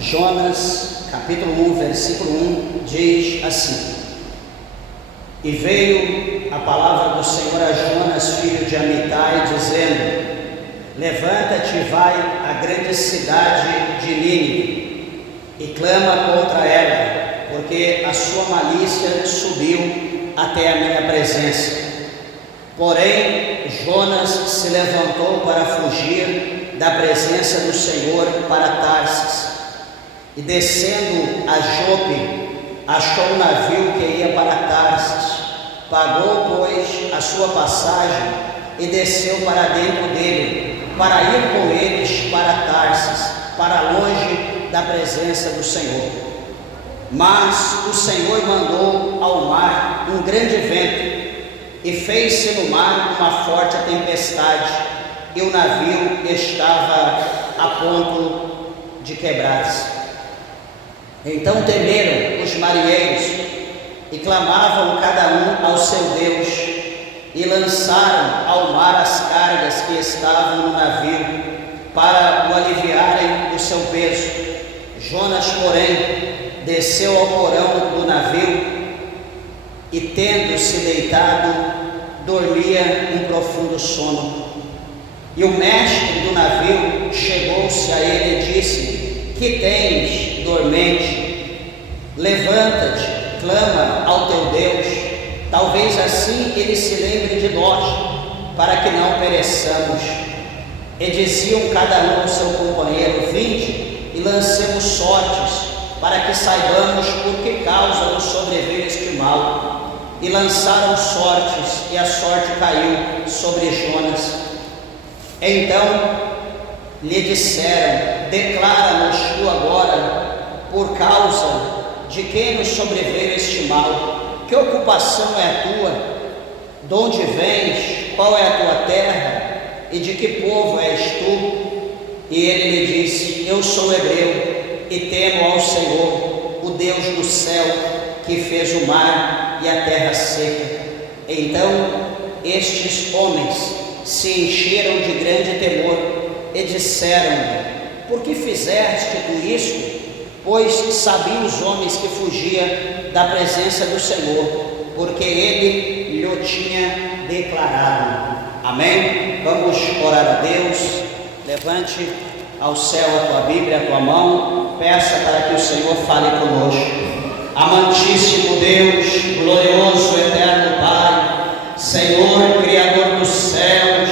Jonas, capítulo 1, versículo 1, diz assim: E veio a palavra do Senhor a Jonas, filho de Amitai, dizendo: Levanta-te e vai à grande cidade de Nínive, e clama contra ela, porque a sua malícia subiu até a minha presença. Porém, Jonas se levantou para fugir da presença do Senhor para Tarsis, e descendo a Jope, achou um navio que ia para Tarsis, pagou, pois, a sua passagem e desceu para dentro dele, para ir com eles para Tarsis, para longe da presença do Senhor. Mas o Senhor mandou ao mar um grande vento, e fez-se no mar uma forte tempestade, e o navio estava a ponto de quebrar-se. Então temeram os marinheiros, e clamavam cada um ao seu Deus, e lançaram ao mar as cargas que estavam no navio, para o aliviarem do seu peso. Jonas, porém, desceu ao porão do navio, e tendo-se deitado, dormia um profundo sono. E o mestre do navio chegou-se a ele e disse: Que tens, dormente? Levanta-te, clama ao teu Deus, talvez assim ele se lembre de nós, para que não pereçamos. E diziam cada um ao seu companheiro: Vinde e lancemos sortes, para que saibamos por que causa nos sobreveio este mal. E lançaram sortes, e a sorte caiu sobre Jonas. Então lhe disseram: Declara-nos tu agora, por causa de quem nos sobreveio este mal. Que ocupação é a tua? De onde vens? Qual é a tua terra? E de que povo és tu? E ele lhe disse: Eu sou hebreu, e temo ao Senhor, o Deus do céu, que fez o mar e a terra seca. Então estes homens se encheram de grande temor e disseram-lhe: Por que fizeste tu isto? Pois sabiam os homens que fugia da presença do Senhor, porque ele lhe tinha declarado. Amém? Vamos orar a Deus. Levante ao céu a tua Bíblia, a tua mão, peça para que o Senhor fale conosco. Amantíssimo Deus, glorioso, eterno Pai, Senhor, Criador dos céus,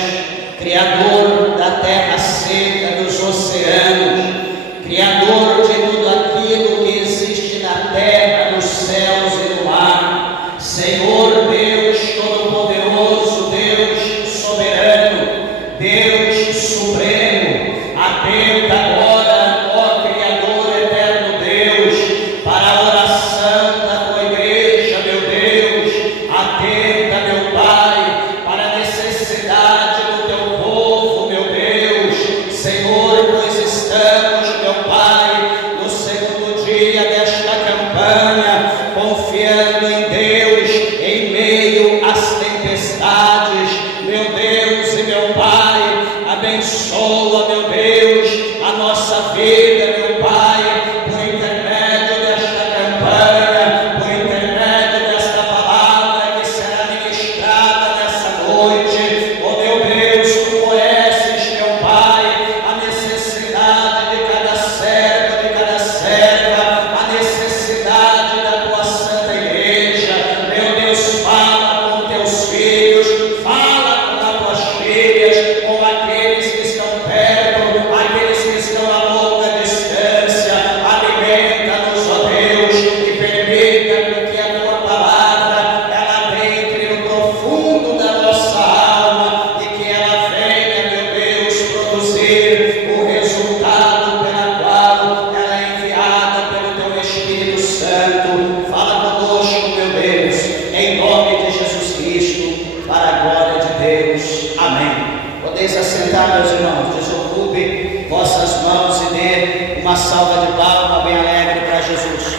Criador da terra seca, dos oceanos, Criador de tudo aquilo que existe na terra, nos céus e no mar, Senhor Deus Todo-Poderoso, Deus Soberano, Deus Supremo, atenta agora, ó Criador eterno Deus, para a oração da tua igreja, meu Deus, atenta, meu Pai, para a necessidade do teu povo, meu Deus, Senhor, pois estamos, meu Pai, no segundo dia desta campanha, confiando em Deus, em meio às tempestades, meu Deus e meu Pai, abençoa, meu Deus, a nossa vida, meu Pai, por intermédio desta campanha, por intermédio desta palavra que será ministrada nessa noite. Oh meu Deus, tu conheces, meu Pai, a necessidade de cada servo, de cada serva, a necessidade da tua santa igreja. Meu Deus, fala com teus filhos, fala com as tuas filhas, com aqueles que estão perto, aqueles que estão a longa distância. Alimenta-nos, ó Deus, e permita que a tua palavra ela entre no profundo da nossa alma e que ela venha, meu Deus, produzir o resultado pela qual ela é enviada pelo teu Espírito Santo. Fala conosco, meu Deus, em nome de Jesus Cristo, para a glória de Deus. Amém. Podeis assentar, meus irmãos, desocupe vossas mãos e dê uma salva de palmas bem alegre para Jesus.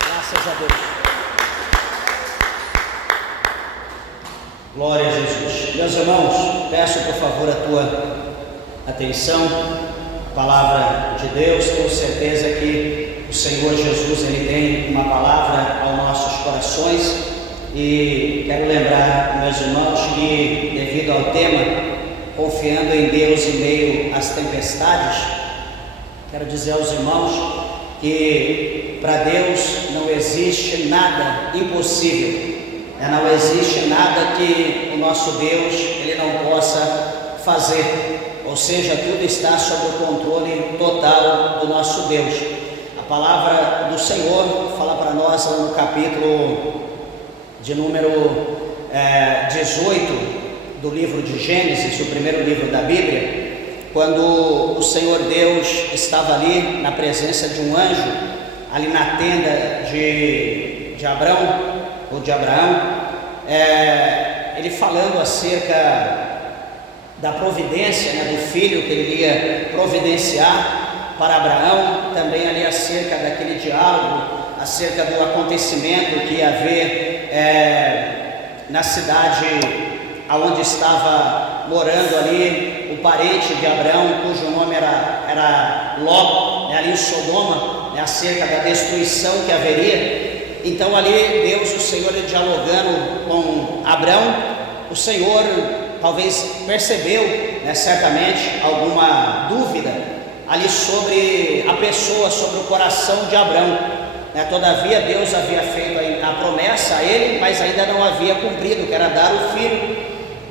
Graças a Deus. Glória a Jesus. Meus irmãos, peço por favor a tua Atenção, palavra de Deus. Tenho certeza que o Senhor Jesus, Ele tem uma palavra aos nossos corações, e quero lembrar, meus irmãos, que devido ao tema, confiando em Deus em meio às tempestades, quero dizer aos irmãos que para Deus não existe nada impossível, não existe nada que o nosso Deus Ele não possa fazer. Ou seja, tudo está sob o controle total do nosso Deus. A palavra do Senhor fala para nós lá no capítulo de número 18 do livro de Gênesis, o primeiro livro da Bíblia, quando o Senhor Deus estava ali na presença de um anjo, ali na tenda de Abraão, ele falando acerca da providência, do filho que ele ia providenciar para Abraão, também ali acerca daquele diálogo, acerca do acontecimento que ia haver na cidade aonde estava morando ali o parente de Abraão, cujo nome era Ló, ali em Sodoma, acerca da destruição que haveria. Então ali Deus, o Senhor, dialogando com Abraão, o Senhor talvez percebeu, certamente, alguma dúvida ali sobre a pessoa, sobre o coração de Abraão. Todavia Deus havia feito a promessa a ele, mas ainda não havia cumprido, que era dar o filho,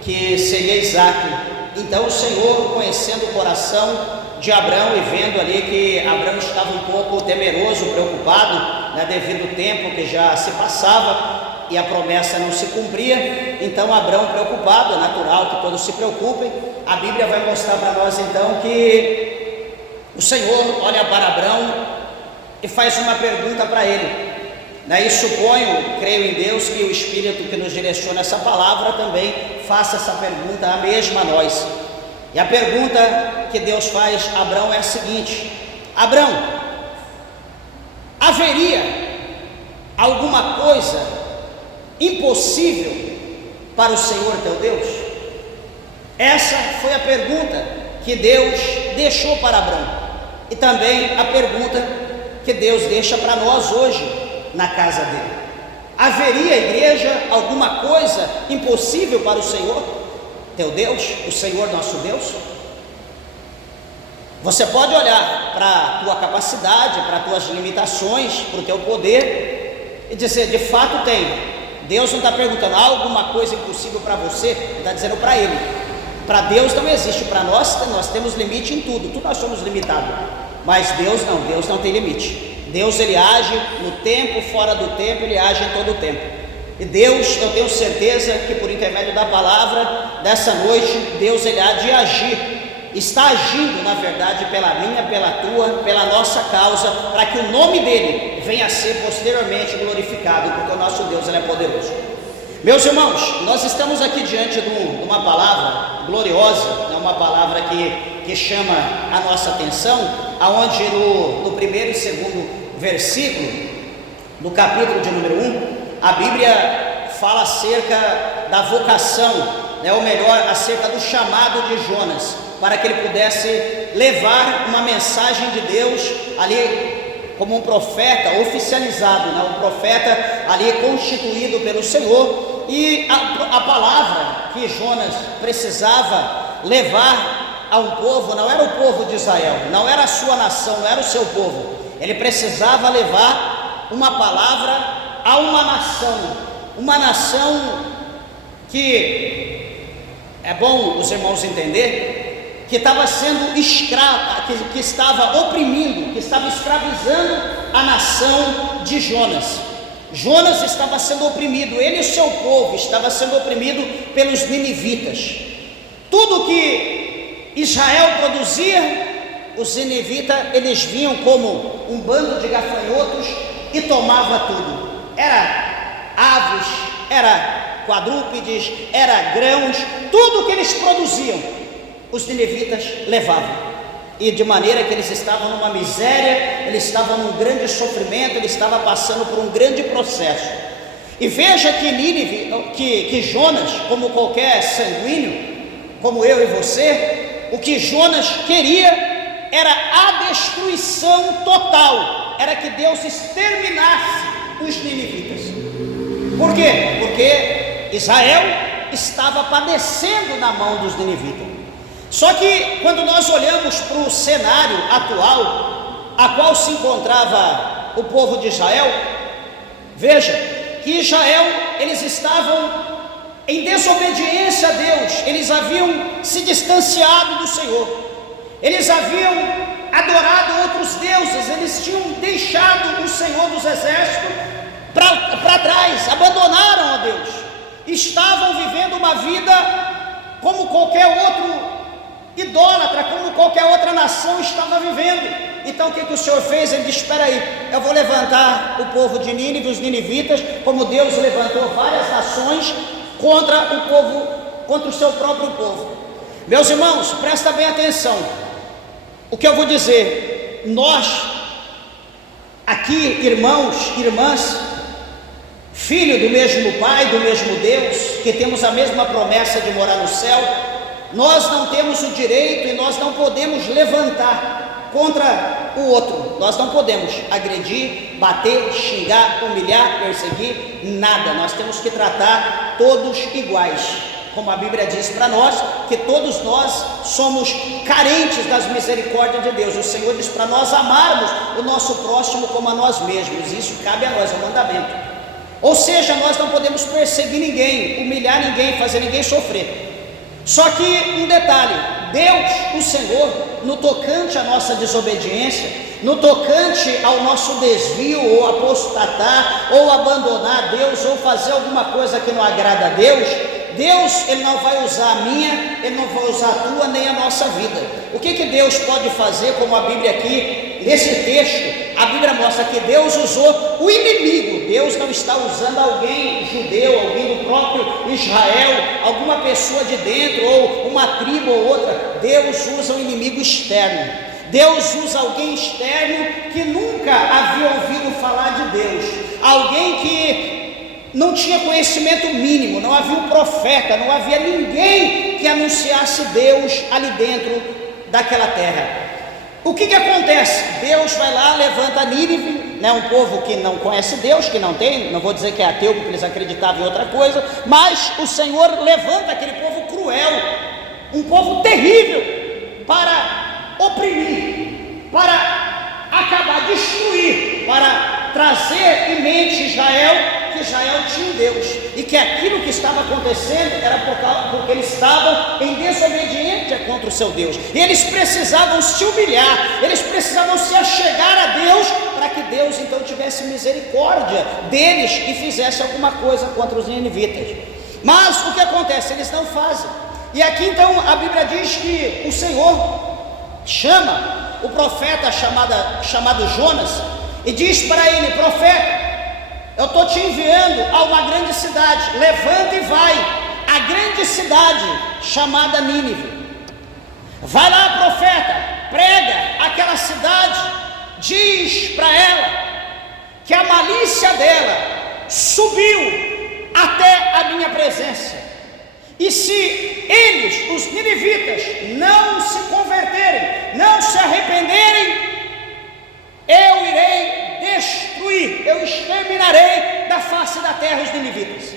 que seria Isaque. Então o Senhor, conhecendo o coração de Abraão e vendo ali que Abraão estava um pouco temeroso, preocupado, devido ao tempo que já se passava e a promessa não se cumpria, então Abraão preocupado, é natural que todos se preocupem. A Bíblia vai mostrar para nós então que o Senhor olha para Abraão e faz uma pergunta para ele, e suponho, creio em Deus, que o Espírito que nos direciona essa palavra também faça essa pergunta a mesma a nós. E a pergunta que Deus faz a Abraão é a seguinte: Abraão, haveria alguma coisa impossível para o Senhor teu Deus? Essa foi a pergunta que Deus deixou para Abraão, e também a pergunta que Deus deixa para nós hoje na casa dele. Haveria, igreja, alguma coisa impossível para o Senhor teu Deus, o Senhor nosso Deus? Você pode olhar para a tua capacidade, para as tuas limitações, para o teu poder e dizer: de fato tem. Deus não está perguntando alguma coisa impossível para você, Ele está dizendo para Ele. Para Deus não existe, para nós temos limite em tudo nós somos limitados, mas Deus não tem limite. Deus, Ele age no tempo, fora do tempo, Ele age em todo o tempo. E Deus, eu tenho certeza que por intermédio da palavra dessa noite, Deus, Ele há de agir, está agindo na verdade pela minha, pela tua, pela nossa causa, para que o nome dEle venha a ser posteriormente glorificado, porque o nosso Deus, Ele é poderoso. Meus irmãos, nós estamos aqui diante de uma palavra gloriosa, uma palavra que chama a nossa atenção, aonde no primeiro e segundo versículo do capítulo de número 1, a Bíblia fala acerca da vocação, ou melhor, acerca do chamado de Jonas, para que ele pudesse levar uma mensagem de Deus ali como um profeta oficializado, um profeta ali constituído pelo Senhor. E a palavra que Jonas precisava levar a um povo, não era o povo de Israel, não era a sua nação, não era o seu povo. Ele precisava levar uma palavra a uma nação que, é bom os irmãos entender, que estava sendo escrava, que estava oprimindo, que estava escravizando a nação de Jonas. Jonas estava sendo oprimido, ele e o seu povo estava sendo oprimido pelos ninivitas. Tudo que Israel produzia, os ninivitas, eles vinham como um bando de gafanhotos e tomava tudo. Era aves, era quadrúpedes, era grãos, tudo que eles produziam, os ninivitas levavam. E de maneira que eles estavam numa miséria, eles estavam num grande sofrimento, eles estavam passando por um grande processo. E veja que Nínive, que Jonas, como qualquer sanguíneo, como eu e você, o que Jonas queria era a destruição total, era que Deus exterminasse os ninivitas. Por quê? Porque Israel estava padecendo na mão dos ninivitas. Só que quando nós olhamos para o cenário atual, a qual se encontrava o povo de Israel, veja que Israel, eles estavam em desobediência a Deus, eles haviam se distanciado do Senhor, eles haviam adorado outros deuses, eles tinham deixado o Senhor dos Exércitos para trás, abandonaram a Deus, estavam vivendo uma vida como qualquer outro idólatra, como qualquer outra nação estava vivendo. Então o que o Senhor fez? Ele disse: espera aí, eu vou levantar o povo de Nínive, os ninivitas, como Deus levantou várias nações contra o povo, contra o seu próprio povo. Meus irmãos, presta bem atenção, o que eu vou dizer, nós aqui, irmãos, irmãs, filho do mesmo Pai, do mesmo Deus, que temos a mesma promessa de morar no céu, nós não temos o direito e nós não podemos levantar contra o outro, nós não podemos agredir, bater, xingar, humilhar, perseguir, nada. Nós temos que tratar todos iguais, como a Bíblia diz para nós, que todos nós somos carentes das misericórdias de Deus. O Senhor diz para nós amarmos o nosso próximo como a nós mesmos, isso cabe a nós, é um mandamento. Ou seja, nós não podemos perseguir ninguém, humilhar ninguém, fazer ninguém sofrer. Só que um detalhe, Deus, o Senhor, no tocante à nossa desobediência, no tocante ao nosso desvio, ou apostatar, ou abandonar Deus, ou fazer alguma coisa que não agrada a Deus, Ele não vai usar a minha, Ele não vai usar a tua, nem a nossa vida. O que Deus pode fazer, como a Bíblia aqui, nesse texto, a Bíblia mostra que Deus usou o inimigo. Deus não está usando alguém judeu, alguém do próprio Israel, alguma pessoa de dentro, ou uma tribo ou outra. Deus usa um inimigo externo. Deus usa alguém externo que nunca havia ouvido falar de Deus, alguém que não tinha conhecimento mínimo, não havia um profeta, não havia ninguém que anunciasse Deus ali dentro daquela terra. O que acontece? Deus vai lá, levanta Nínive, né, um povo que não conhece Deus, que não tem, não vou dizer que é ateu, porque eles acreditavam em outra coisa, mas o Senhor levanta aquele povo cruel, um povo terrível, para oprimir, para acabar, destruir, para trazer em mente Israel, que Israel tinha um Deus, e que aquilo que estava acontecendo era porque eles estavam em desobediência contra o seu Deus, e eles precisavam se humilhar, eles precisavam se achegar a Deus, para que Deus então tivesse misericórdia deles e fizesse alguma coisa contra os ninivitas. Mas o que acontece? Eles não fazem, e aqui então a Bíblia diz que o Senhor chama o profeta chamado Jonas, e diz para ele: profeta, eu estou te enviando a uma grande cidade, levanta e vai, a grande cidade chamada Nínive. Vai lá, profeta, prega aquela cidade, diz para ela que a malícia dela subiu até a minha presença, e se eles, os ninivitas, não se converterem, não se arrependerem, eu irei destruir, eu exterminarei da face da terra os ninivitas.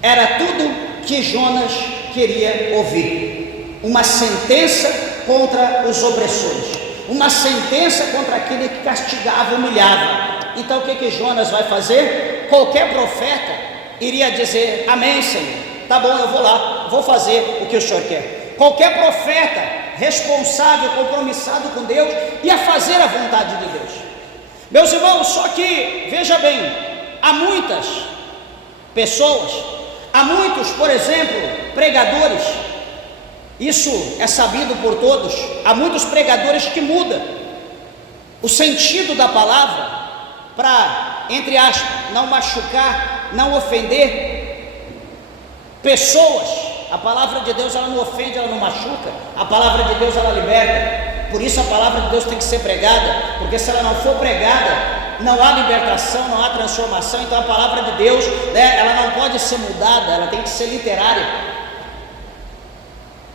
Era tudo que Jonas queria ouvir, uma sentença contra os opressores, uma sentença contra aquele que castigava, humilhava. Então o que Jonas vai fazer? Qualquer profeta iria dizer: amém, Senhor, tá bom, eu vou lá, vou fazer o que o Senhor quer. Qualquer profeta responsável, compromissado com Deus, ia fazer a vontade de Deus. Meus irmãos, só que, veja bem, há muitas pessoas, há muitos, por exemplo, pregadores, isso é sabido por todos, há muitos pregadores que mudam o sentido da palavra para, entre aspas, não machucar, não ofender pessoas. A palavra de Deus, ela não ofende, ela não machuca. A palavra de Deus, ela liberta. Por isso a palavra de Deus tem que ser pregada, porque se ela não for pregada, não há libertação, não há transformação. Então a palavra de Deus, né, ela não pode ser mudada, ela tem que ser literária.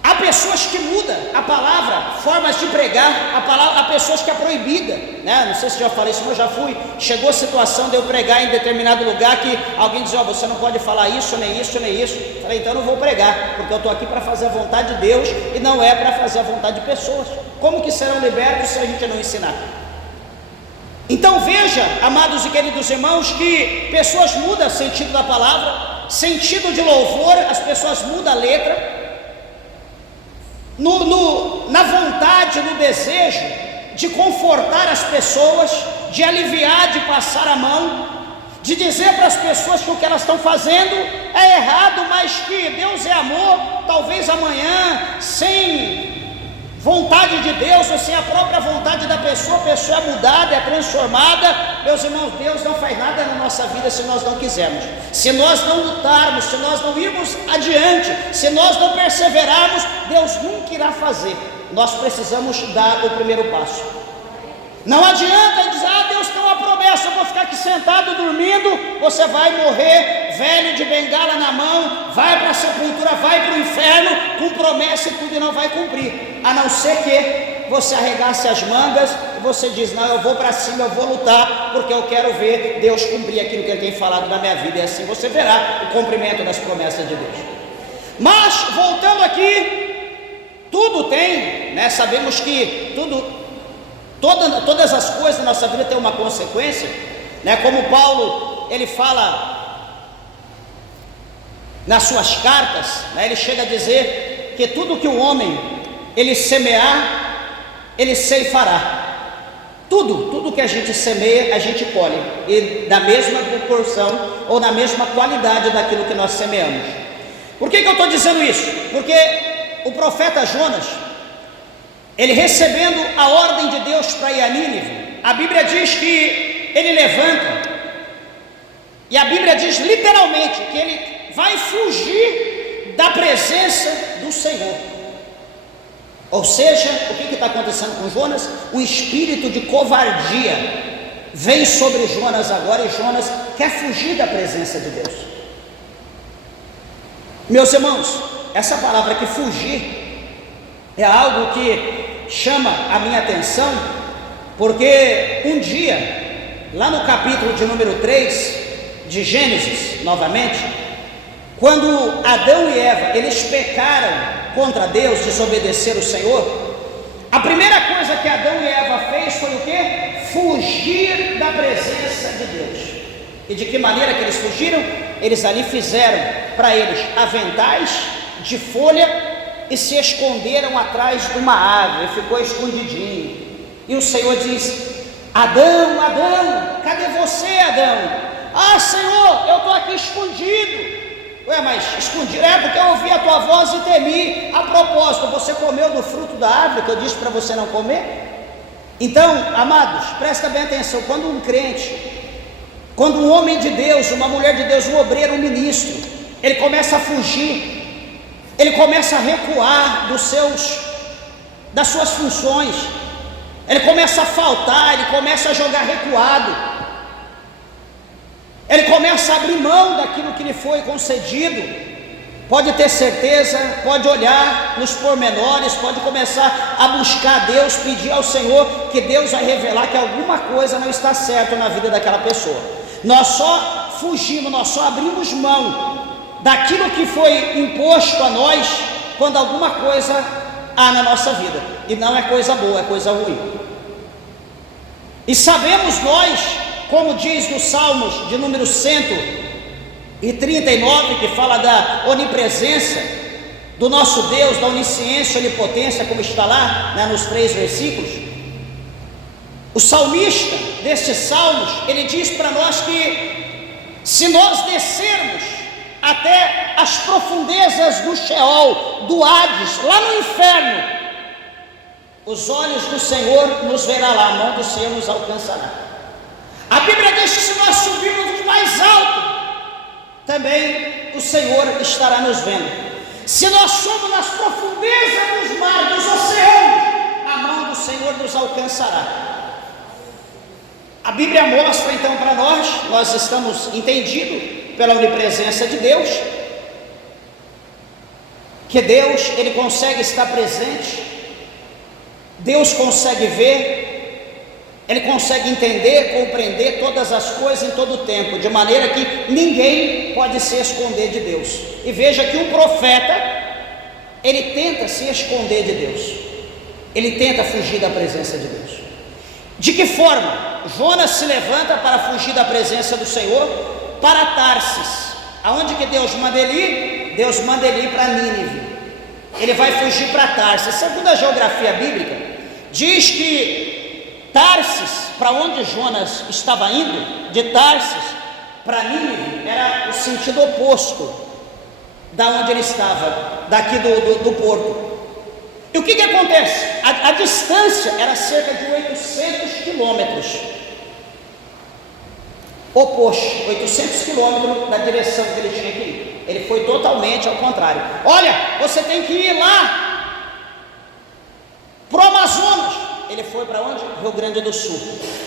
Há pessoas que mudam a palavra, formas de pregar a palavra, há pessoas que é proibida, né? Não sei se já falei isso, mas eu já fui. Chegou a situação de eu pregar em determinado lugar que alguém dizia: você não pode falar isso, nem isso, nem isso. Falei: então eu não vou pregar, porque eu estou aqui para fazer a vontade de Deus e não é para fazer a vontade de pessoas. Como que serão libertos se a gente não ensinar? Então veja, amados e queridos irmãos, que pessoas mudam o sentido da palavra, sentido de louvor, as pessoas mudam a letra, na vontade, no desejo de confortar as pessoas, de aliviar, de passar a mão, de dizer para as pessoas que o que elas estão fazendo é errado, mas que Deus é amor. Talvez amanhã, sem vontade de Deus, ou sem a própria vontade da pessoa, a pessoa é mudada, é transformada. Meus irmãos, Deus não faz nada na nossa vida se nós não quisermos, se nós não lutarmos, se nós não irmos adiante, se nós não perseverarmos, Deus nunca irá fazer. Nós precisamos dar o primeiro passo. Não adianta dizer: Deus tem uma promessa, eu vou ficar aqui sentado dormindo. Você vai morrer velho de bengala na mão, vai para a sepultura, vai para o inferno com promessa e tudo, e não vai cumprir, a não ser que você arregace as mangas e você diz: não, eu vou para cima, eu vou lutar, porque eu quero ver Deus cumprir aquilo que Ele tem falado na minha vida, e assim você verá o cumprimento das promessas de Deus. Mas voltando aqui, tudo tem, né? Sabemos que todas as coisas na nossa vida têm uma consequência, né? Como Paulo, ele fala nas suas cartas, né? Ele chega a dizer que tudo que o homem ele semear, ele ceifará. Tudo que a gente semeia, a gente colhe, e da mesma proporção ou na mesma qualidade daquilo que nós semeamos. Por que eu estou dizendo isso? Porque o profeta Jonas, ele recebendo a ordem de Deus para ir a Nínive, a Bíblia diz que ele levanta, e a Bíblia diz literalmente que ele vai fugir da presença do Senhor. Ou seja, o que está acontecendo com Jonas? O espírito de covardia vem sobre Jonas agora, e Jonas quer fugir da presença de Deus. Meus irmãos, essa palavra que fugir é algo que chama a minha atenção, porque um dia, lá no capítulo de número 3 de Gênesis, novamente, quando Adão e Eva, eles pecaram contra Deus, desobedeceram o Senhor, a primeira coisa que Adão e Eva fez foi o quê? Fugir da presença de Deus. E de que maneira que eles fugiram? Eles ali fizeram para eles aventais de folha e se esconderam atrás de uma árvore, ficou escondidinho. E o Senhor diz: Adão, Adão, cadê você, Adão? Ah, Senhor, eu estou aqui escondido. Ué, mas escondido? É porque eu ouvi a tua voz e temi. A propósito, você comeu do fruto da árvore que eu disse para você não comer? Então, amados, presta bem atenção. Quando um crente, quando um homem de Deus, uma mulher de Deus, um obreiro, um ministro, ele começa a fugir, ele começa a recuar das suas funções, ele começa a faltar, ele começa a jogar recuado, ele começa a abrir mão daquilo que lhe foi concedido. Pode ter certeza, pode olhar nos pormenores, pode começar a buscar Deus, pedir ao Senhor, que Deus vai revelar que alguma coisa não está certa na vida daquela pessoa. Nós só fugimos, nós só abrimos mão daquilo que foi imposto a nós quando alguma coisa há na nossa vida, e não é coisa boa, é coisa ruim. E sabemos nós, como diz no Salmos de número 139, que fala da onipresença do nosso Deus, da onisciência, onipotência, como está lá, né, nos 3 versículos. O salmista destes salmos, ele diz para nós que se nós descermos até as profundezas do Sheol, do Hades, lá no inferno, os olhos do Senhor nos verá lá, a mão do Senhor nos alcançará. A Bíblia diz que se nós subirmos mais alto, também o Senhor estará nos vendo. Se nós somos nas profundezas dos mares, dos oceanos, a mão do Senhor nos alcançará. A Bíblia mostra então para nós estamos entendidos pela onipresença de Deus, que Deus, Ele consegue estar presente, Deus consegue ver, Ele consegue entender, compreender todas as coisas em todo o tempo, de maneira que ninguém pode se esconder de Deus. E veja que um profeta, ele tenta se esconder de Deus, ele tenta fugir da presença de Deus. De que forma? Jonas se levanta para fugir da presença do Senhor para Tarsis. Aonde que Deus manda ele ir? Deus manda ele ir para Nínive. Ele vai fugir para Tarsis. Segundo a geografia bíblica, diz que Tarsis, para onde Jonas estava indo, de Tarsis para Nínive, era o sentido oposto da onde ele estava, daqui do porto. E o que acontece? A distância era cerca de 800 quilômetros, oposto, 800 quilômetros da direção que ele tinha que ir. Ele foi totalmente ao contrário. Olha, você tem que ir lá para o Amazonas. Ele foi para onde? Rio Grande do Sul.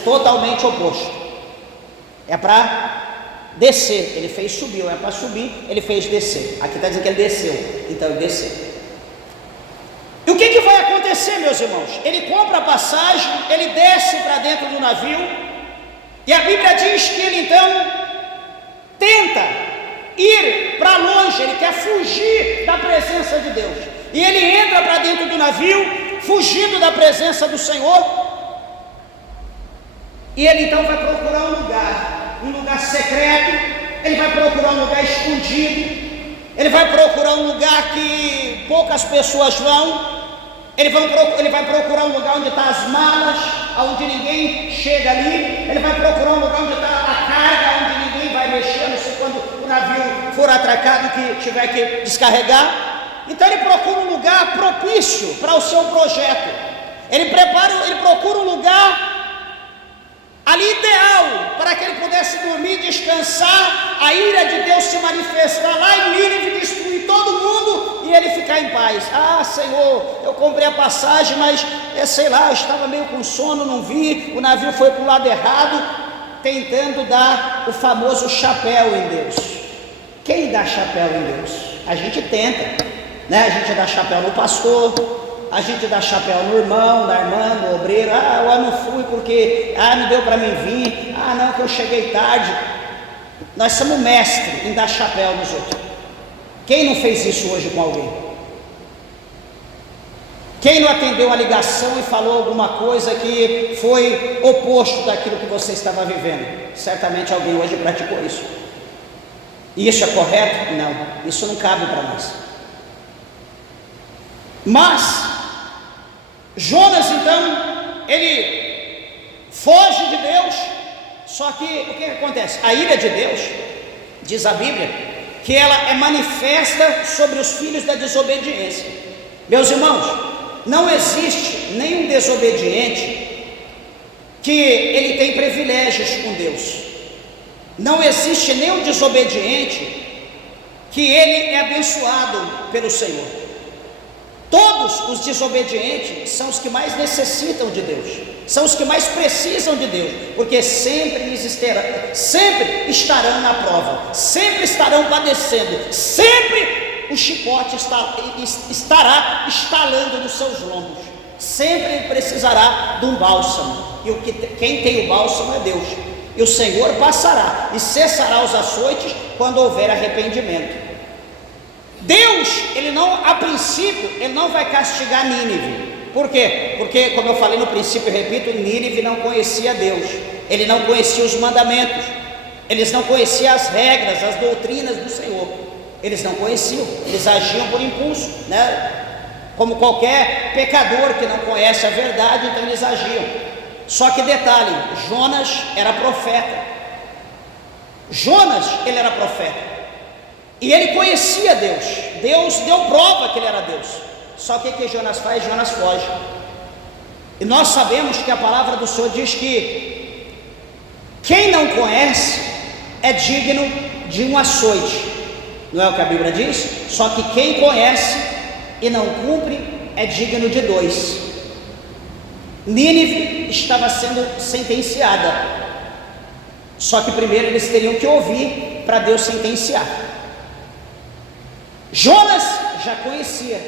Totalmente oposto. É para descer. Ele fez subir, é para subir, ele fez descer. Aqui está dizendo que ele desceu, então ele desceu. E o que vai acontecer, meus irmãos? Ele compra a passagem, ele desce para dentro do navio, e a Bíblia diz que ele então tenta ir para longe, ele quer fugir da presença de Deus, e ele entra para dentro do navio, fugindo da presença do Senhor, e ele então vai procurar um lugar secreto, ele vai procurar um lugar escondido, ele vai procurar um lugar que poucas pessoas vão, ele vai procurar um lugar onde estão as malas, onde ninguém chega ali, ele vai procurar um lugar onde está a carga, onde ninguém vai mexer, não sei quando o navio for atracado que tiver que descarregar. Então ele procura um lugar propício para o seu projeto, ele procura um lugar ali ideal, para que ele pudesse dormir, descansar, a ira de Deus se manifestar lá em Nínive, destruir todo mundo e ele ficar em paz. Ah, Senhor, eu comprei a passagem, mas sei lá, eu estava meio com sono, não vi, o navio foi para o lado errado, tentando dar o famoso chapéu em Deus. Quem dá chapéu em Deus? A gente tenta, né? A gente dá chapéu no pastor, a gente dá chapéu no irmão, na irmã, no obreiro. Ah, eu não fui porque não deu para mim vir. Ah, não, que eu cheguei tarde. Nós somos mestres em dar chapéu nos outros. Quem não fez isso hoje com alguém? Quem não atendeu a ligação e falou alguma coisa que foi oposto daquilo que você estava vivendo? Certamente alguém hoje praticou isso. E isso é correto? Não, isso não cabe para nós. Mas Jonas então, ele foge de Deus, só que o que acontece? A ira de Deus, diz a Bíblia, que ela é manifesta sobre os filhos da desobediência. Meus irmãos, não existe nenhum desobediente que ele tem privilégios com Deus. Não existe nenhum desobediente que ele é abençoado pelo Senhor. Todos os desobedientes são os que mais necessitam de Deus, são os que mais precisam de Deus, porque sempre estarão na prova, sempre estarão padecendo, sempre o chicote estará estalando nos seus lombos, sempre ele precisará de um bálsamo, e quem tem o bálsamo é Deus, e o Senhor passará e cessará os açoites quando houver arrependimento. Deus, a princípio, ele não vai castigar Nínive. Por quê? Porque, como eu falei no princípio, repito, Nínive não conhecia Deus, ele não conhecia os mandamentos, eles não conheciam as regras, as doutrinas do Senhor, eles não conheciam, eles agiam por impulso, né? Como qualquer pecador que não conhece a verdade, então eles agiam. Só que detalhe, Jonas era profeta. Jonas, ele era profeta. E ele conhecia Deus. Deus deu prova que ele era Deus. Só que o que Jonas faz? Jonas foge. E nós sabemos que a palavra do Senhor diz que quem não conhece é digno de um açoite. Não é o que a Bíblia diz? Só que quem conhece e não cumpre é digno de 2. Nínive estava sendo sentenciada. Só que primeiro eles teriam que ouvir para Deus sentenciar. Jonas já conhecia,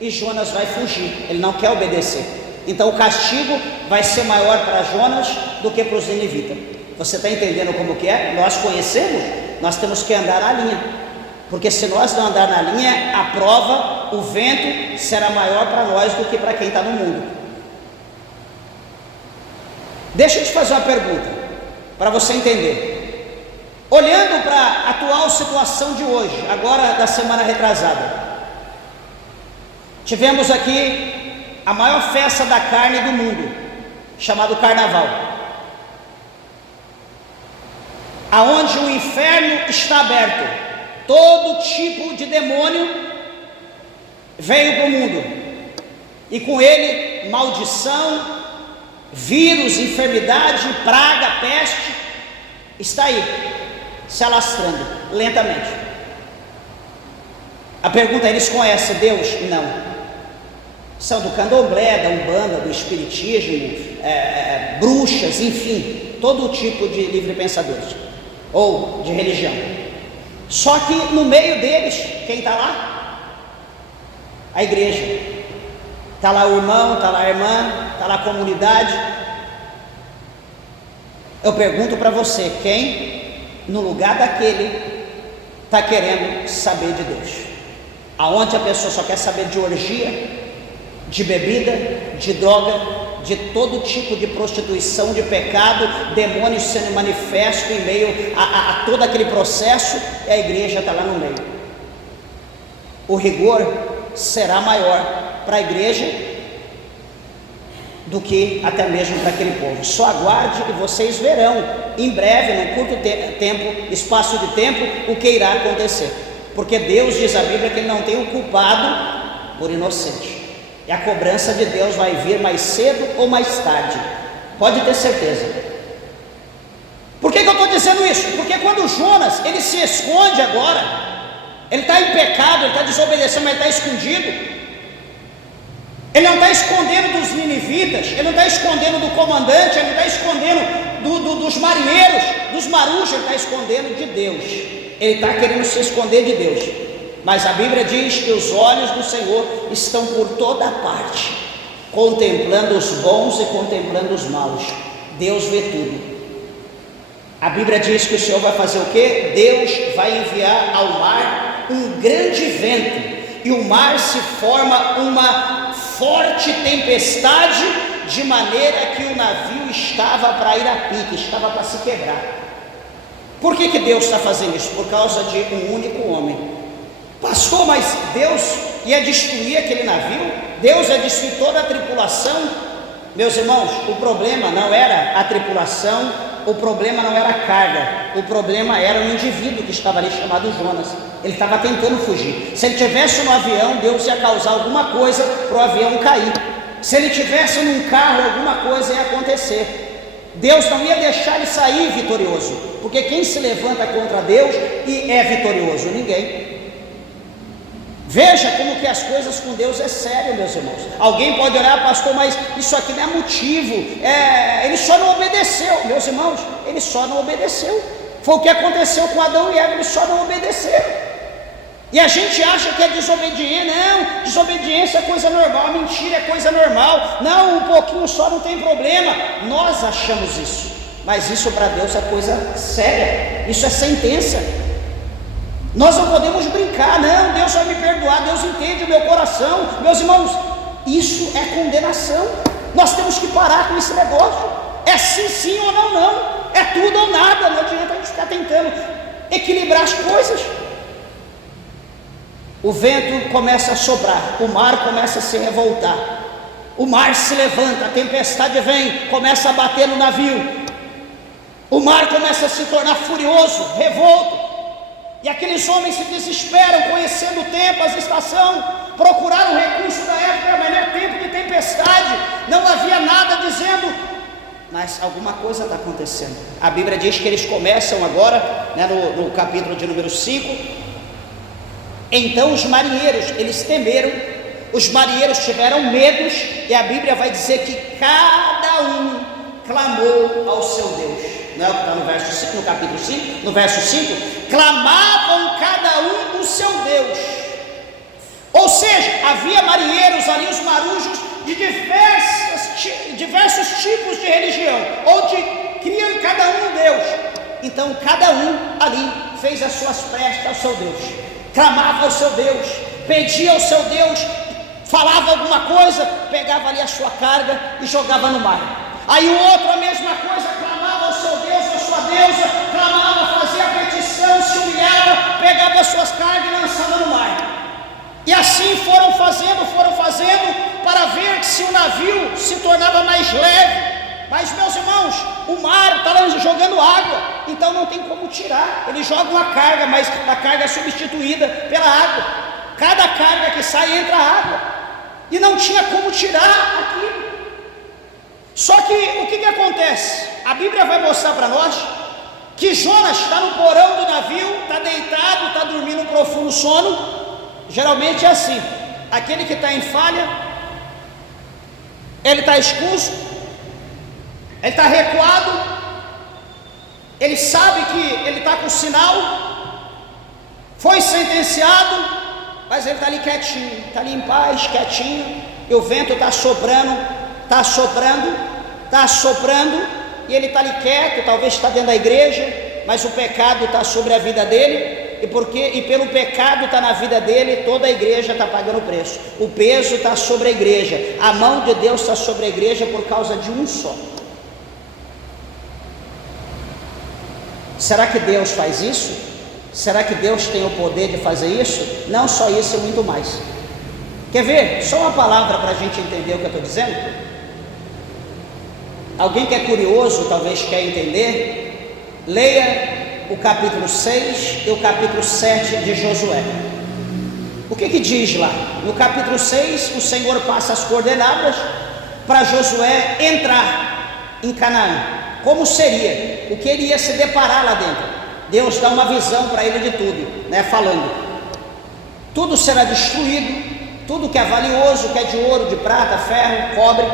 e Jonas vai fugir, ele não quer obedecer. Então o castigo vai ser maior para Jonas do que para os ninivitas. Você está entendendo como que é? Nós conhecemos, nós temos que andar na linha, porque se nós não andar na linha, a prova, o vento será maior para nós do que para quem está no mundo. Deixa eu te fazer uma pergunta, para você entender. Olhando para a atual situação de hoje, agora da semana retrasada, tivemos aqui a maior festa da carne do mundo, chamado Carnaval, aonde o inferno está aberto, todo tipo de demônio veio para o mundo, e com ele maldição, vírus, enfermidade, praga, peste, está aí, se alastrando lentamente. A pergunta é: eles conhecem Deus? Não. São do candomblé, da umbanda, do espiritismo, bruxas, enfim, todo tipo de livre pensadores ou de religião. Só que no meio deles, quem está lá? A igreja. Está lá o irmão, está lá a irmã, está lá a comunidade. Eu pergunto para você, quem no lugar daquele está querendo saber de Deus? Aonde a pessoa só quer saber de orgia, de bebida, de droga, de todo tipo de prostituição, de pecado, demônios sendo manifesto em meio a todo aquele processo, e a igreja está lá no meio. O rigor será maior para a igreja do que até mesmo para aquele povo. Só aguarde e vocês verão em breve, num curto espaço de tempo, o que irá acontecer, porque Deus diz a Bíblia que Ele não tem o culpado por inocente, e a cobrança de Deus vai vir mais cedo ou mais tarde, pode ter certeza. Por que eu estou dizendo isso? Porque quando Jonas, ele se esconde agora, ele está em pecado, ele está desobedecendo, mas ele está escondido. Ele não está escondendo dos ninivitas, ele não está escondendo do comandante, ele não está escondendo dos marinheiros, dos marujas, ele está escondendo de Deus. Ele está querendo se esconder de Deus. Mas a Bíblia diz que os olhos do Senhor estão por toda parte, contemplando os bons e contemplando os maus. Deus vê tudo. A Bíblia diz que o Senhor vai fazer o quê? Deus vai enviar ao mar um grande vento, e o mar se forma uma forte tempestade, de maneira que o navio estava para ir a pique, estava para se quebrar. Por que Deus está fazendo isso? Por causa de um único homem. Pastor, mas Deus ia destruir aquele navio? Deus ia destruir toda a tripulação? Meus irmãos, o problema não era a tripulação, o problema não era a carga, o problema era o indivíduo que estava ali, chamado Jonas. Ele estava tentando fugir. Se ele estivesse no avião, Deus ia causar alguma coisa para o avião cair. Se ele estivesse num carro, alguma coisa ia acontecer. Deus não ia deixar ele sair vitorioso, porque quem se levanta contra Deus e é vitorioso? Ninguém. Veja como que as coisas com Deus é sério, meus irmãos. Alguém pode olhar: pastor, mas isso aqui não é motivo, ele só não obedeceu. Meus irmãos, ele só não obedeceu. Foi o que aconteceu com Adão e Eva, eles só não obedeceram. E a gente acha que é desobediência. Não, desobediência é coisa normal, mentira é coisa normal. Não, um pouquinho só não tem problema. Nós achamos isso, mas isso para Deus é coisa séria, isso é sentença. Nós não podemos brincar. Não, Deus vai me perdoar, Deus entende o meu coração. Meus irmãos, isso é condenação. Nós temos que parar com esse negócio. É sim, sim ou não, não. É tudo ou nada. Não adianta a gente ficar tentando equilibrar as coisas. O vento começa a soprar, o mar começa a se revoltar, o mar se levanta, a tempestade vem, começa a bater no navio, o mar começa a se tornar furioso, revolto, e aqueles homens se desesperam, conhecendo o tempo, as estações, procuraram o recurso da época, mas não é tempo de tempestade, não havia nada dizendo, mas alguma coisa está acontecendo. A Bíblia diz que eles começam agora, no capítulo de número 5, então os marinheiros, eles temeram, os marinheiros tiveram medos, e a Bíblia vai dizer que cada um clamou ao seu Deus. Não é o que está no verso 5, no capítulo 5, no verso 5, clamavam cada um o seu Deus. Ou seja, havia marinheiros ali, os marujos, de diversos tipos de religião, onde criam em cada um Deus. Então cada um ali fez as suas preces ao seu Deus, clamava ao seu Deus, pedia ao seu Deus, falava alguma coisa, pegava ali a sua carga e jogava no mar. Aí o outro a mesma coisa, clamava ao seu Deus, à sua deusa, clamava, fazia a petição, se humilhava, pegava as suas cargas e lançava no mar. E assim foram fazendo, para ver se o navio se tornava mais leve. Mas, meus irmãos, o mar está lá jogando água, então não tem como tirar. Eles jogam a carga, mas a carga é substituída pela água. Cada carga que sai entra água, e não tinha como tirar aquilo. Só que o que acontece? A Bíblia vai mostrar para nós que Jonas está no porão do navio, está deitado, está dormindo um profundo sono. Geralmente é assim: aquele que está em falha, ele está expulso, ele está recuado, ele sabe que ele está com sinal, foi sentenciado, mas ele está ali quietinho, está ali em paz, quietinho, e o vento está soprando, e ele está ali quieto, talvez está dentro da igreja, mas o pecado está sobre a vida dele, e pelo pecado está na vida dele, toda a igreja está pagando o preço. O peso está sobre a igreja, a mão de Deus está sobre a igreja por causa de um só. Será que Deus faz isso? Será que Deus tem o poder de fazer isso? Não só isso e muito mais. Quer ver? Só uma palavra para a gente entender o que eu estou dizendo. Alguém que é curioso, talvez quer entender, leia o capítulo 6 e o capítulo 7 de Josué. O que diz lá? No capítulo 6, o Senhor passa as coordenadas para Josué entrar em Canaã. Como seria? O que ele ia se deparar lá dentro? Deus dá uma visão para ele de tudo, né? Falando: tudo será destruído, tudo que é valioso, que é de ouro, de prata, ferro, cobre,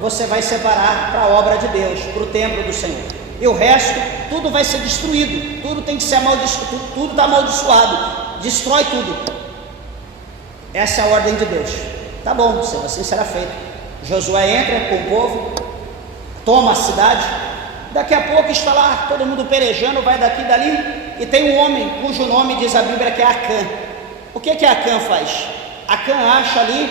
você vai separar para a obra de Deus, para o templo do Senhor. E o resto, tudo vai ser destruído, tudo tem que ser amaldiçoado, tudo está amaldiçoado, destrói tudo. Essa é a ordem de Deus. Tá bom, assim será feito. Josué entra com o povo, toma a cidade, daqui a pouco está lá todo mundo pelejando, vai daqui e dali, e tem um homem cujo nome diz a Bíblia que é Acã. O que Acã faz? Acã acha ali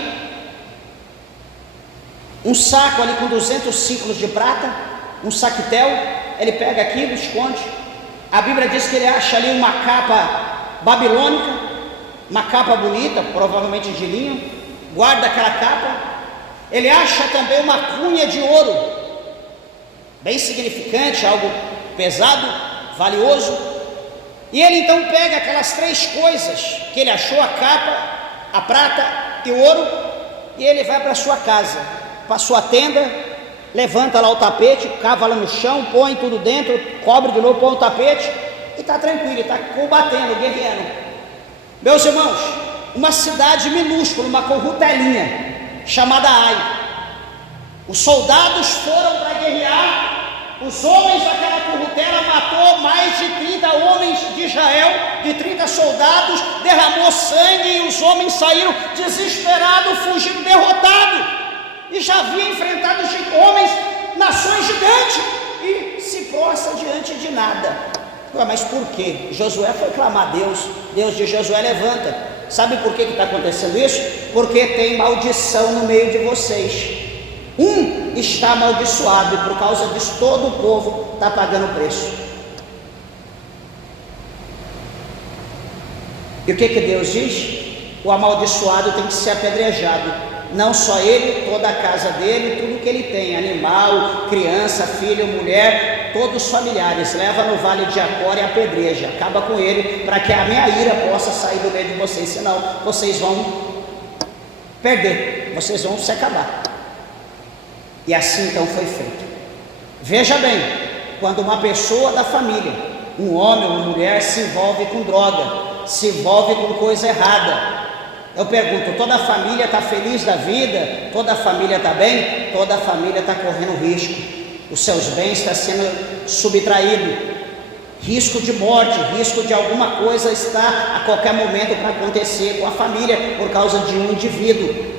um saco ali com 200 ciclos de prata, um saquitel. Ele pega aquilo, esconde. A Bíblia diz que ele acha ali uma capa babilônica, uma capa bonita, provavelmente de linho, guarda aquela capa. Ele acha também uma cunha de ouro, bem significante, algo pesado, valioso. E ele então pega aquelas três coisas que ele achou, a capa, a prata e o ouro, e ele vai para sua casa, para sua tenda, levanta lá o tapete, cava lá no chão, põe tudo dentro, cobre de novo, põe o tapete e está tranquilo, está combatendo, guerreando. Meus irmãos, uma cidade minúscula, uma corrutelinha chamada Ai. Os soldados foram para guerrear, os homens daquela corrutela matou mais de 30 homens de Israel, de 30 soldados, derramou sangue e os homens saíram desesperados, fugindo, derrotados. E já havia enfrentado homens, nações gigantes, e se prostra diante de nada. Mas por quê? Josué foi clamar a Deus. Deus de Josué levanta. Sabe por que está acontecendo isso? Porque tem maldição no meio de vocês. Um está amaldiçoado, e por causa disso todo o povo está pagando o preço. E o que Deus diz? O amaldiçoado tem que ser apedrejado. Não só ele, toda a casa dele, tudo que ele tem, animal, criança, filho, mulher, todos os familiares, leva no vale de Acor e apedreja, acaba com ele, para que a minha ira possa sair do meio de vocês, senão vocês vão perder, vocês vão se acabar. E assim então foi feito. Veja bem, quando uma pessoa da família, um homem ou uma mulher, se envolve com droga, se envolve com coisa errada, eu pergunto, toda a família está feliz da vida? Toda a família está bem? Toda a família está correndo risco. Os seus bens estão sendo subtraídos. Risco de morte, risco de alguma coisa estar a qualquer momento para acontecer com a família por causa de um indivíduo.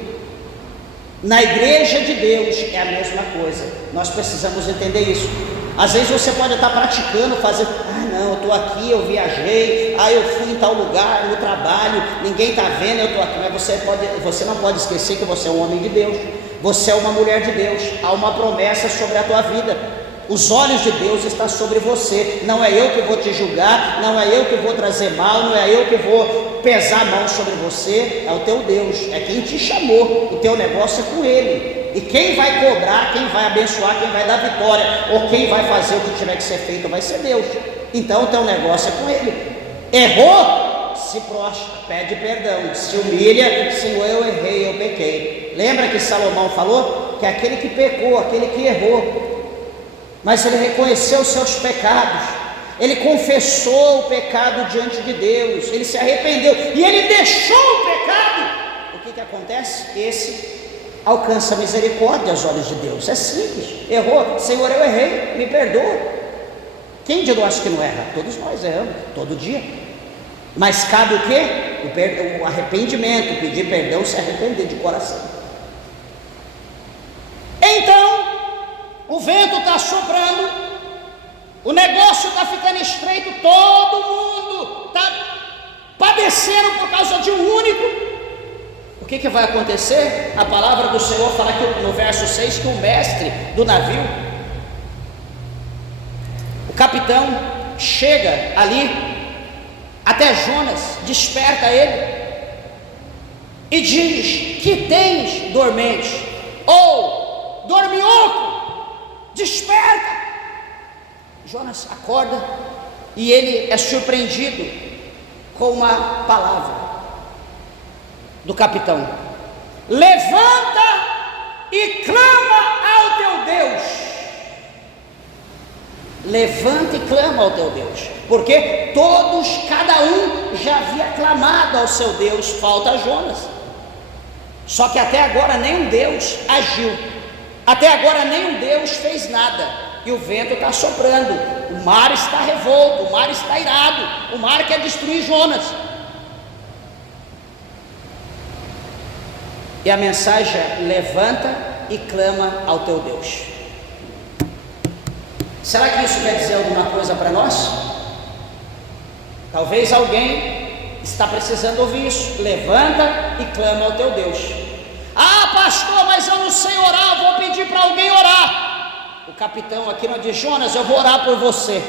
Na igreja de Deus é a mesma coisa. Nós precisamos entender isso. Às vezes você pode estar praticando, fazer, não, eu estou aqui, eu viajei, eu fui em tal lugar, no trabalho, ninguém está vendo, eu estou aqui. Mas você não pode esquecer que você é um homem de Deus, você é uma mulher de Deus. Há uma promessa sobre a tua vida. Os olhos de Deus estão sobre você. Não é eu que vou te julgar, não é eu que vou trazer mal, não é eu que vou pesar a mão sobre você. É o teu Deus, é quem te chamou. O teu negócio é com Ele. E quem vai cobrar, quem vai abençoar, quem vai dar vitória, ou quem vai fazer o que tiver que ser feito, vai ser Deus. Então o teu negócio é com Ele. Errou? Se prostra, pede perdão, se humilha. Senhor, eu errei, eu pequei. Lembra que Salomão falou? Que aquele que pecou, aquele que errou, mas ele reconheceu os seus pecados, ele confessou o pecado diante de Deus, ele se arrependeu e ele deixou o pecado. O que acontece? Esse alcança a misericórdia aos olhos de Deus. É simples. Errou, Senhor, eu errei, me perdoa. Quem de nós que não erra? Todos nós erramos, todo dia. Mas cabe o quê? O arrependimento, pedir perdão, se arrepender de coração. Então, o vento está soprando, o negócio está ficando estreito, todo mundo está padecendo por causa de um único. O que vai acontecer? A palavra do Senhor fala que no verso 6 que o mestre do navio, o capitão, chega ali até Jonas, desperta ele e diz: que tens, dormente? Ou dorminhoco, desperta. Jonas acorda e ele é surpreendido com uma palavra do capitão: levanta e clama ao teu Deus. Levanta e clama ao teu Deus, porque todos, cada um já havia clamado ao seu Deus, falta Jonas. Só que até agora nenhum Deus agiu, até agora nenhum Deus fez nada, e o vento está soprando, o mar está revolto, o mar está irado, o mar quer destruir Jonas. E a mensagem é: levanta e clama ao teu Deus. Será que isso quer dizer alguma coisa para nós? Talvez alguém está precisando ouvir isso. Levanta e clama ao teu Deus. Ah, pastor, mas eu não sei orar, vou pedir para alguém orar. O capitão aqui não diz: Jonas, eu vou orar por você.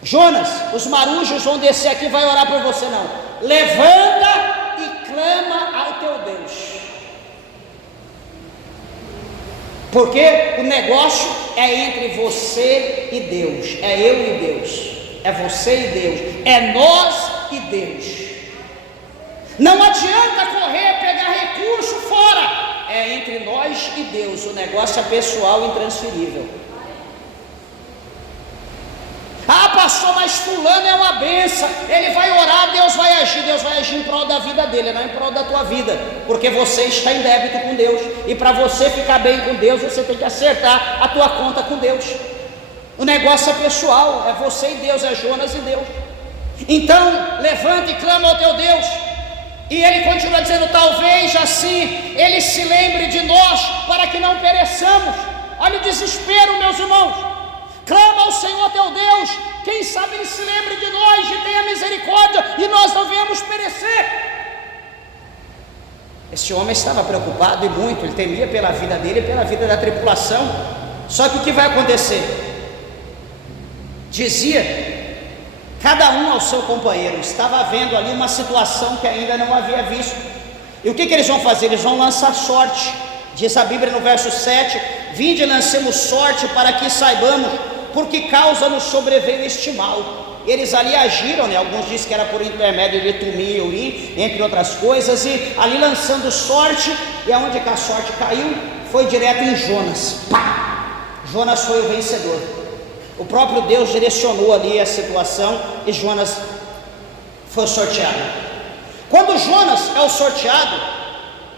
Jonas, os marujos vão descer aqui e vai orar por você. Não, levanta e clama ao teu Deus. Porque o negócio é entre você e Deus, é eu e Deus, é você e Deus, é nós e Deus. Não adianta correr, pegar recurso fora, é entre nós e Deus, o negócio é pessoal e intransferível. Ah, pastor, mas fulano é uma benção, ele vai orar, Deus vai agir em prol da vida dele, não em prol da tua vida, porque você está em débito com Deus, e para você ficar bem com Deus, você tem que acertar a tua conta com Deus. O negócio é pessoal, é você e Deus, é Jonas e Deus. Então, levanta e clama ao teu Deus. E ele continua dizendo: talvez assim ele se lembre de nós, para que não pereçamos. Olha o desespero, meus irmãos. Clama ao Senhor teu Deus, quem sabe ele se lembre de nós e tenha misericórdia, e nós não venhamos perecer. Esse homem estava preocupado e muito, ele temia pela vida dele e pela vida da tripulação. Só que o que vai acontecer? Dizia cada um ao seu companheiro, estava vendo ali uma situação que ainda não havia visto. E o que eles vão fazer? Eles vão lançar sorte. Diz a Bíblia no verso 7: vinde e lancemos sorte para que saibamos por que causa nos sobreveio este mal. Eles ali agiram, né? Alguns dizem que era por intermédio de Tumim e Urim, entre outras coisas, e ali lançando sorte, e aonde que a sorte caiu? Foi direto em Jonas. Pá! Jonas foi o vencedor. O próprio Deus direcionou ali a situação e Jonas foi sorteado. Quando Jonas é o sorteado,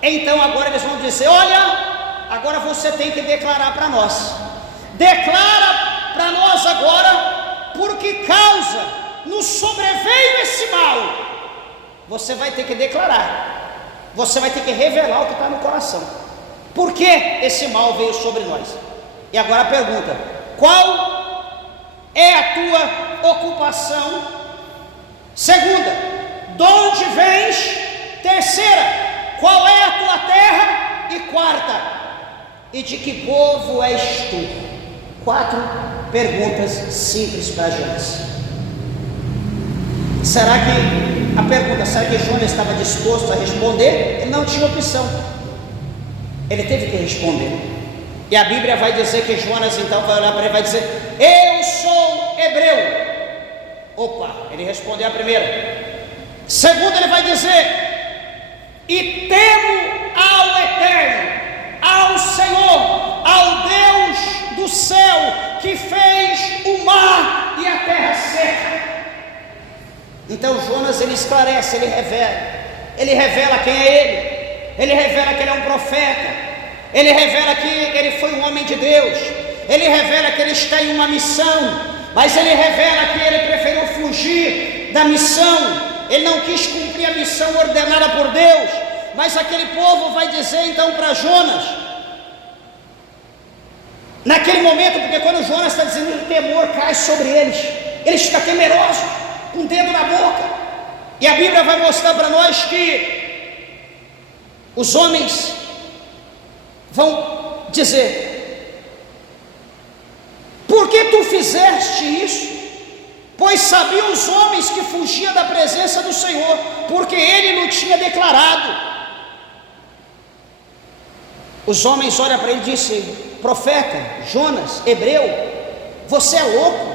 então agora eles vão dizer: olha, agora você tem que declarar para nós. Declara para nós agora por que causa nos sobreveio esse mal, você vai ter que declarar, você vai ter que revelar o que está no coração. Por que esse mal veio sobre nós? E agora a pergunta: qual é a tua ocupação? Segunda, de onde vens? Terceira, qual é a tua terra? E quarta, e de que povo és tu? 4 perguntas simples para Jonas. Será que Jonas estava disposto a responder? Ele não tinha opção, ele teve que responder. E a Bíblia vai dizer que Jonas então vai olhar para ele e vai dizer: eu sou hebreu. Opa, ele respondeu a primeira. Segunda, ele vai dizer: e temo ao Eterno, ao Senhor, ao Deus do céu, que fez o mar e a terra seca. Então Jonas, ele esclarece, ele revela quem é ele revela que ele é um profeta, ele revela que ele foi um homem de Deus, ele revela que ele está em uma missão, mas ele revela que ele preferiu fugir da missão, ele não quis cumprir a missão ordenada por Deus. Mas aquele povo vai dizer então para Jonas, naquele momento, porque quando Jonas está dizendo, o temor cai sobre eles ficam temerosos, com o dedo na boca. E a Bíblia vai mostrar para nós que os homens vão dizer: por que tu fizeste isso? Pois sabiam os homens que fugia da presença do Senhor, porque ele não tinha declarado. Os homens olham para ele e dizem: profeta, Jonas, hebreu, você é louco,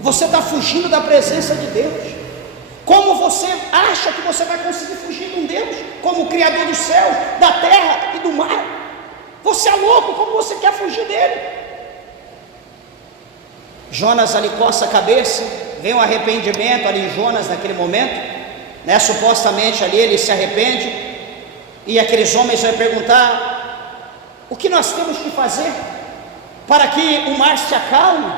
você está fugindo da presença de Deus. Como você acha que você vai conseguir fugir de um Deus, como o Criador do céu, da terra e do mar? Você é louco, como você quer fugir dele? Jonas ali coça a cabeça, vem um arrependimento ali em Jonas naquele momento, né? Supostamente ali ele se arrepende, e aqueles homens vão perguntar: o que nós temos que fazer para que o mar se acalme,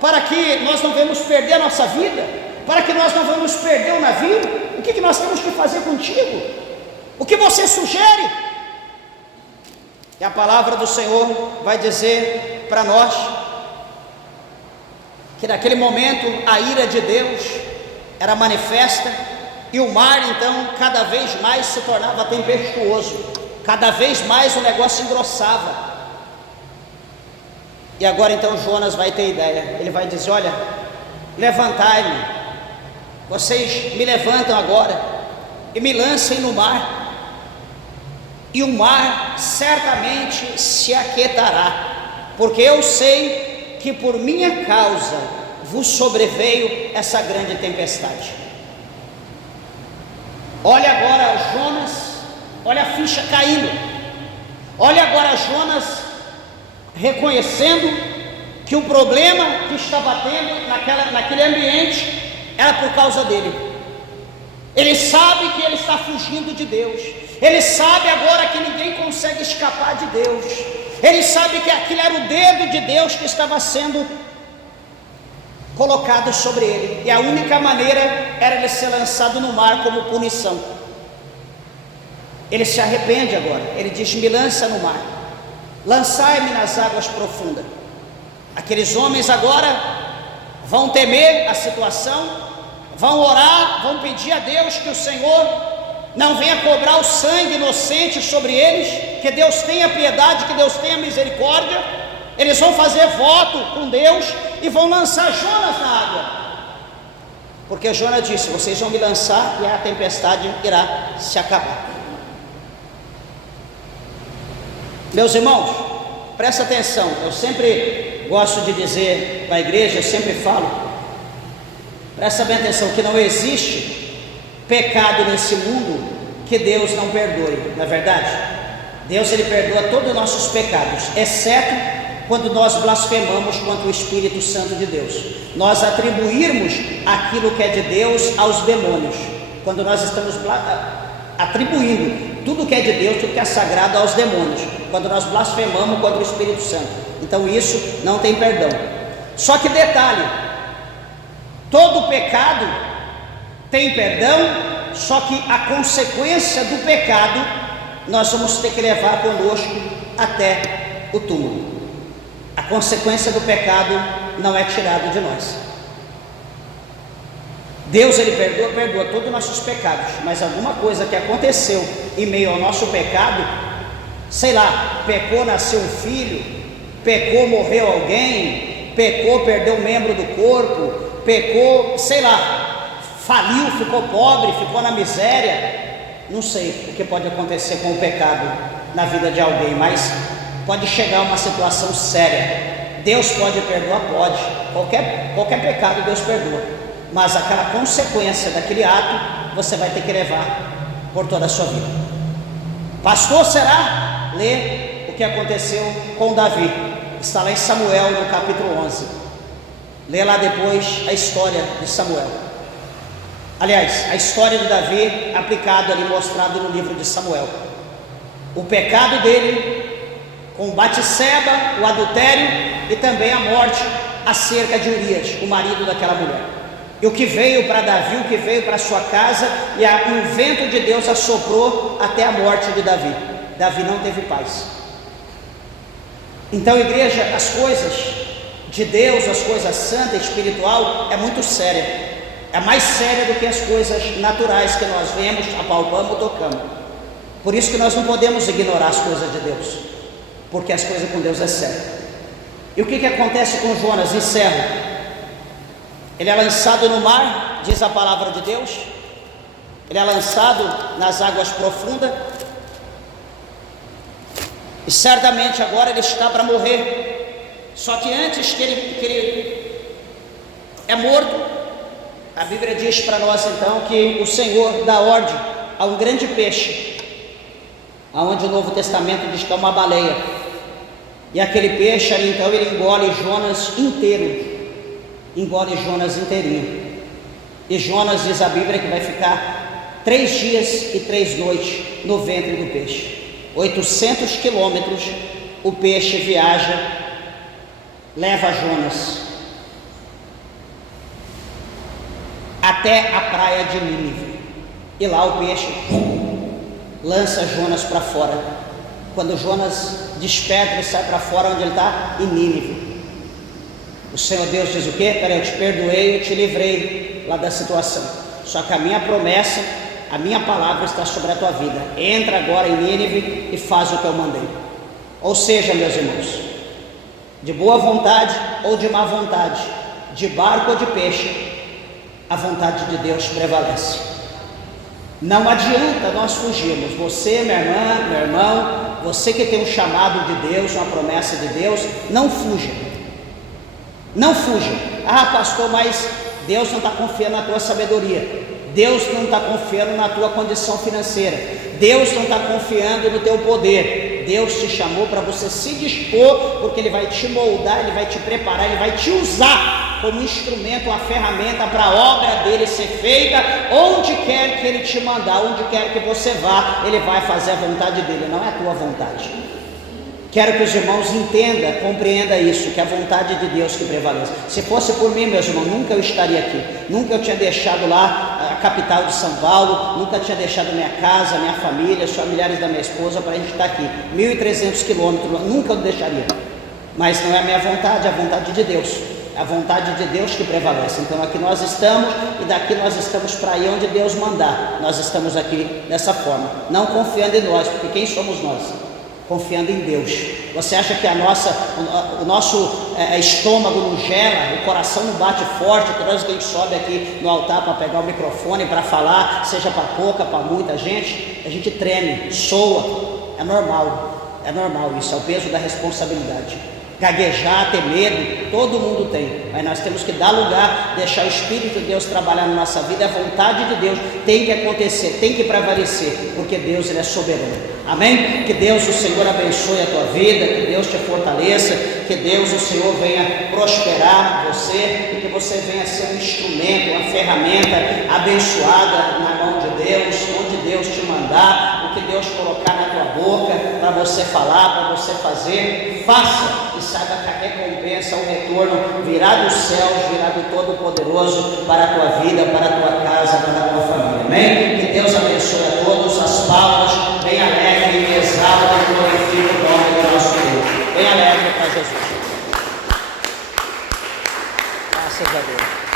para que nós não venhamos perder a nossa vida, para que nós não venhamos perder o navio? O que nós temos que fazer contigo? O que você sugere? E a palavra do Senhor vai dizer para nós que naquele momento a ira de Deus era manifesta, e o mar então cada vez mais se tornava tempestuoso, cada vez mais o negócio engrossava. E agora então Jonas vai ter ideia, ele vai dizer: olha, levantai-me, vocês me levantam agora e me lancem no mar, e o mar certamente se aquietará, porque eu sei que por minha causa vos sobreveio essa grande tempestade. Olha agora Jonas, olha a ficha caindo, olha agora Jonas reconhecendo que o problema que estava tendo naquele ambiente era por causa dele. Ele sabe que ele está fugindo de Deus, ele sabe agora que ninguém consegue escapar de Deus, ele sabe que aquilo era o dedo de Deus que estava sendo colocado sobre ele, e a única maneira era ele ser lançado no mar como punição. Ele se arrepende agora, ele diz: me lança no mar, lançai-me nas águas profundas. Aqueles homens agora vão temer a situação, vão orar, vão pedir a Deus que o Senhor não venha cobrar o sangue inocente sobre eles, que Deus tenha piedade, que Deus tenha misericórdia. Eles vão fazer voto com Deus e vão lançar Jonas na água, porque Jonas disse: vocês vão me lançar e a tempestade irá se acabar. Meus irmãos, presta atenção, eu sempre gosto de dizer para a igreja, eu sempre falo, presta bem atenção, que não existe pecado nesse mundo que Deus não perdoe, não é verdade? Deus, ele perdoa todos os nossos pecados, exceto quando nós blasfemamos contra o Espírito Santo de Deus, nós atribuirmos aquilo que é de Deus aos demônios, quando nós estamos atribuindo tudo que é de Deus, tudo que é sagrado aos demônios, quando nós blasfemamos contra o Espírito Santo, então isso não tem perdão. Só que detalhe, Todo pecado tem perdão, só que a consequência do pecado nós vamos ter que levar conosco até o túmulo. A consequência do pecado não é tirada de nós. Deus, Ele perdoa todos os nossos pecados, mas alguma coisa que aconteceu em meio ao nosso pecado, sei lá, pecou, nasceu um filho, pecou, morreu alguém, pecou, perdeu um membro do corpo, pecou, sei lá, faliu, ficou pobre, ficou na miséria. Não sei o que pode acontecer com o pecado na vida de alguém, mas pode chegar a uma situação séria. Deus pode perdoar? Pode. Qualquer pecado Deus perdoa, mas aquela consequência daquele ato você vai ter que levar por toda a sua vida. Pastor, será? Lê o que aconteceu com Davi. Está lá em Samuel, no capítulo 11. Lê lá depois a história de Samuel. Aliás, a história de Davi aplicado ali, mostrado no livro de Samuel. O pecado dele com Batseba, o adultério e também a morte acerca de Urias, o marido daquela mulher. E o que veio para Davi, o que veio para sua casa, e o vento de Deus assoprou até a morte de Davi. Davi não teve paz. Então, igreja, as coisas de Deus, as coisas santa, espiritual, é muito séria. É mais séria do que as coisas naturais que nós vemos, apalpamos, tocamos. Por isso que nós não podemos ignorar as coisas de Deus, porque as coisas com Deus é sério. E o que acontece com Jonas? Encerro. Ele é lançado no mar, diz a palavra de Deus. Ele é lançado nas águas profundas. E certamente agora ele está para morrer. Só que antes que ele é morto, a Bíblia diz para nós então que o Senhor dá ordem a um grande peixe, aonde o Novo Testamento diz que é uma baleia. E aquele peixe ali então ele engole Jonas inteiro. Engole Jonas inteirinho. E Jonas, diz a Bíblia, que vai ficar 3 dias e 3 noites no ventre do peixe. 800 quilômetros o peixe viaja, leva Jonas até a praia de Nínive. E lá o peixe lança Jonas para fora. Quando Jonas desperta, ele sai para fora. Onde ele está? Em Nínive. O Senhor Deus diz o quê? Peraí, eu te perdoei, eu te livrei lá da situação. Só que a minha promessa, a minha palavra está sobre a tua vida. Entra agora em Nínive e faz o que eu mandei. Ou seja, meus irmãos, de boa vontade ou de má vontade, de barco ou de peixe, a vontade de Deus prevalece. Não adianta nós fugirmos. Você, minha irmã, meu irmão, você que tem um chamado de Deus, uma promessa de Deus, não fuja. Não fuja. Ah, pastor, mas Deus não está confiando na tua sabedoria. Deus não está confiando na tua condição financeira. Deus não está confiando no teu poder. Deus te chamou para você se dispor, porque Ele vai te moldar, Ele vai te preparar, Ele vai te usar como instrumento, uma ferramenta para a obra dele ser feita. Onde quer que Ele te mandar, onde quer que você vá, Ele vai fazer a vontade dele, não é a tua vontade. Quero que os irmãos entendam, compreendam isso, que é a vontade de Deus que prevalece. Se fosse por mim, meus irmãos, nunca eu estaria aqui. Nunca eu tinha deixado lá a capital de São Paulo, nunca tinha deixado minha casa, minha família, os familiares da minha esposa para a gente estar aqui. 1.300 quilômetros, nunca eu deixaria. Mas não é a minha vontade, é a vontade de Deus. É a vontade de Deus que prevalece. Então aqui nós estamos, e daqui nós estamos para ir onde Deus mandar. Nós estamos aqui dessa forma, não confiando em nós, porque quem somos nós? Confiando em Deus. Você acha que o nosso estômago não gela, o coração não bate forte toda vez que a gente sobe aqui no altar para pegar o microfone, para falar, seja para pouca, para muita gente? A gente treme, soa, é normal isso, é o peso da responsabilidade. Gaguejar, ter medo, todo mundo tem, mas nós temos que dar lugar, deixar o Espírito de Deus trabalhar na nossa vida. A vontade de Deus tem que acontecer, tem que prevalecer, porque Deus, Ele é soberano. Amém? Que Deus, o Senhor, abençoe a tua vida, que Deus te fortaleça, que Deus, o Senhor, venha prosperar você, e que você venha ser um instrumento, uma ferramenta abençoada na mão de Deus, onde Deus te mandar, o que Deus colocar na tua tua boca, para você falar, para você fazer. Faça e saiba que a recompensa, o retorno virá dos céus, virá do Todo-Poderoso para a tua vida, para a tua casa, para a tua família. Amém? Que Deus abençoe a todos. As palmas bem alegre e exalta e glorifica o nome do nosso Deus. Bem alegre para Jesus. Graças a Deus.